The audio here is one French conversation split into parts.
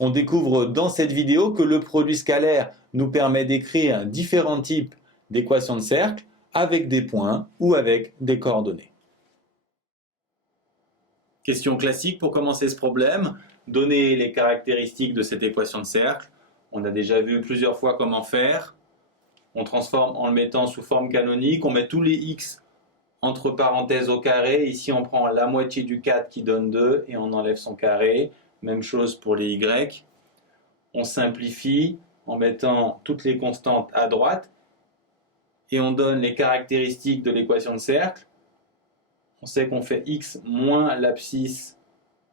On découvre dans cette vidéo que le produit scalaire nous permet d'écrire différents types d'équations de cercle avec des points ou avec des coordonnées. Question classique pour commencer ce problème. Donner les caractéristiques de cette équation de cercle. On a déjà vu plusieurs fois comment faire. On transforme en le mettant sous forme canonique. On met tous les x entre parenthèses au carré. Ici, on prend la moitié du 4 qui donne 2 et on enlève son carré. Même chose pour les y. On simplifie en mettant toutes les constantes à droite et on donne les caractéristiques de l'équation de cercle. On sait qu'on fait x moins l'abscisse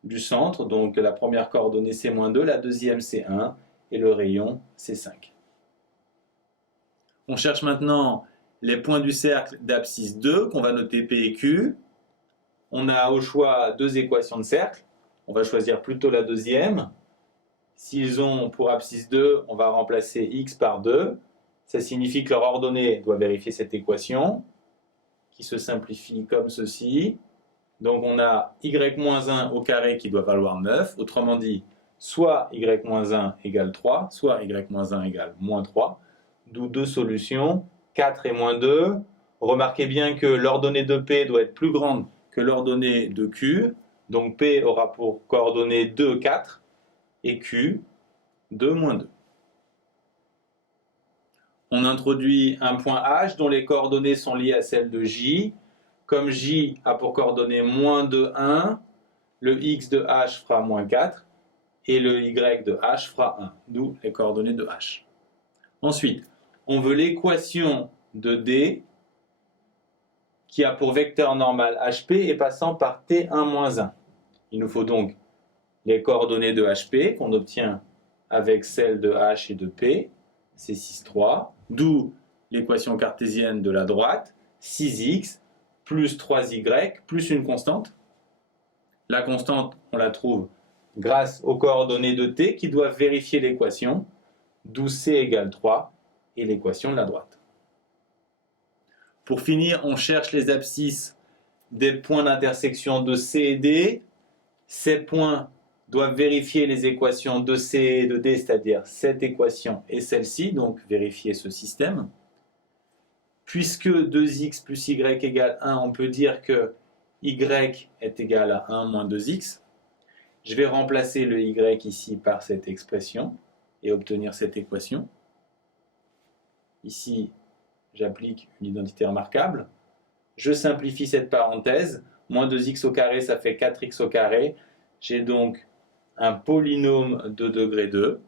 du centre, donc la première coordonnée c'est moins 2, la deuxième c'est 1 et le rayon c'est 5. On cherche maintenant les points du cercle d'abscisse 2 qu'on va noter P et Q. On a au choix deux équations de cercle. On va choisir plutôt la deuxième. S'ils ont pour abscisse 2, on va remplacer x par 2. Ça signifie que leur ordonnée doit vérifier cette équation qui se simplifie comme ceci. Donc on a y-1 au carré qui doit valoir 9. Autrement dit, soit y-1 égale 3, soit y-1 égale moins 3. D'où deux solutions, 4 et moins 2. Remarquez bien que l'ordonnée de P doit être plus grande que l'ordonnée de Q. Donc P aura pour coordonnée 2, 4 et Q 2, moins 2. On introduit un point H dont les coordonnées sont liées à celles de J. Comme J a pour coordonnées moins 2, 1, le x de H fera moins 4 et le y de H fera 1, d'où les coordonnées de H. Ensuite, on veut l'équation de D qui a pour vecteur normal HP et passant par T1-1. Il nous faut donc les coordonnées de HP qu'on obtient avec celles de H et de P, c'est 6, 3, d'où l'équation cartésienne de la droite, 6x plus 3y plus une constante. La constante, on la trouve grâce aux coordonnées de T qui doivent vérifier l'équation, d'où C égale 3 et l'équation de la droite. Pour finir, on cherche les abscisses des points d'intersection de C et D. Ces points doivent vérifier les équations de C et de D, c'est-à-dire cette équation et celle-ci, donc vérifier ce système. Puisque 2x plus y égale 1, on peut dire que y est égal à 1 moins 2x. Je vais remplacer le y ici par cette expression et obtenir cette équation. Ici, j'applique une identité remarquable. Je simplifie cette parenthèse. Moins 2x au carré, ça fait 4x au carré. J'ai donc un polynôme de degré 2.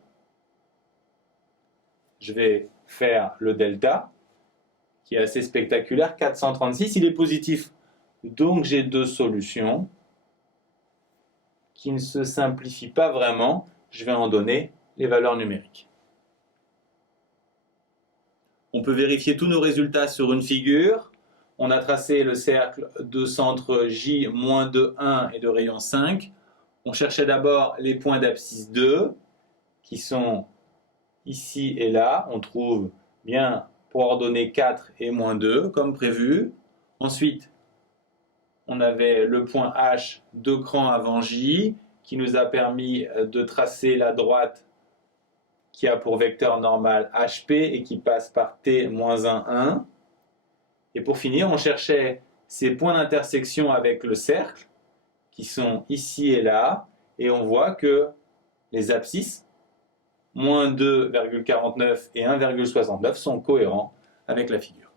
Je vais faire le delta, qui est assez spectaculaire, 436. Il est positif, donc j'ai deux solutions qui ne se simplifient pas vraiment. Je vais en donner les valeurs numériques. On peut vérifier tous nos résultats sur une figure. On a tracé le cercle de centre J, moins 2, 1 et de rayon 5. On cherchait d'abord les points d'abscisse 2, qui sont ici et là. On trouve bien pour ordonner 4 et moins 2, comme prévu. Ensuite, on avait le point H 2 crans avant J, qui nous a permis de tracer la droite qui a pour vecteur normal HP et qui passe par T-1, 1. Et pour finir, on cherchait ces points d'intersection avec le cercle, qui sont ici et là, et on voit que les abscisses, moins 2,49 et 1,69, sont cohérents avec la figure.